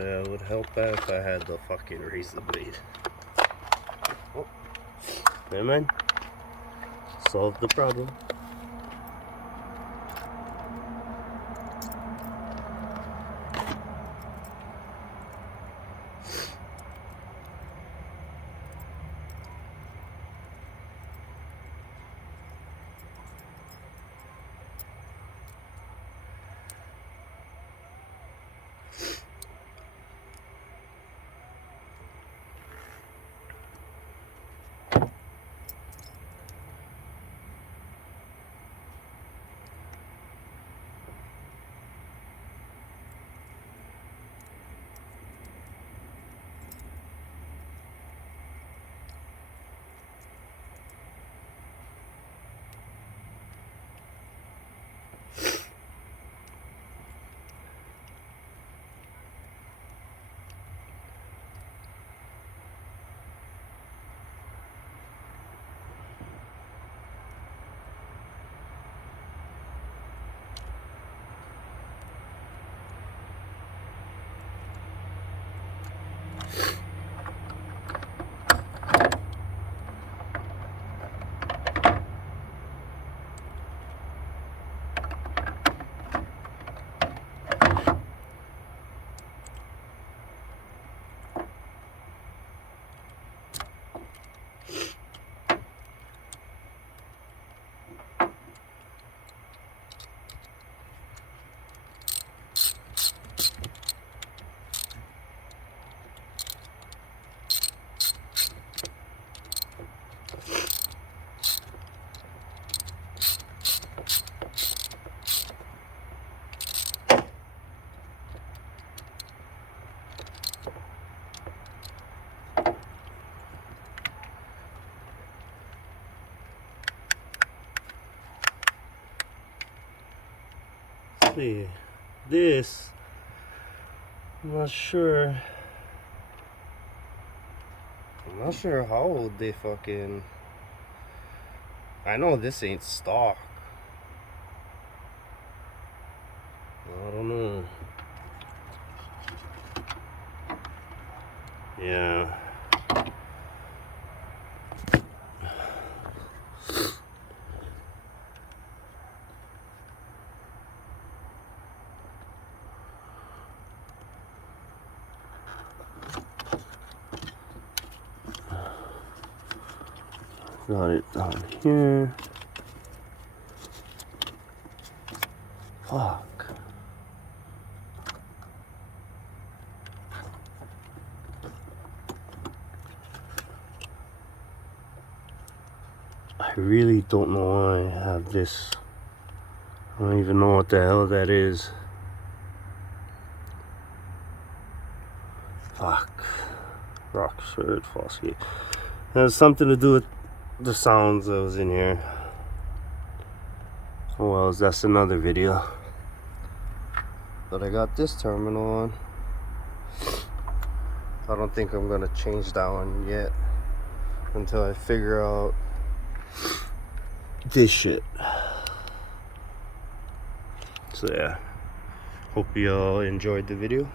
Yeah, it would help out if I had the fucking razor blade. Oh, never mind. Solved the problem. See, this, I'm not sure how they fucking, I know this ain't stock. I don't know. Yeah. Got it down here. Fuck. I really don't know why I have this. I don't even know what the hell that is. Fuck. Rockford Fosgate. It has something to do with the sounds that was in here. Oh well, that's another video. But I got this terminal on. I don't think I'm gonna change that one yet until I figure out this shit. So yeah, hope you all enjoyed the video.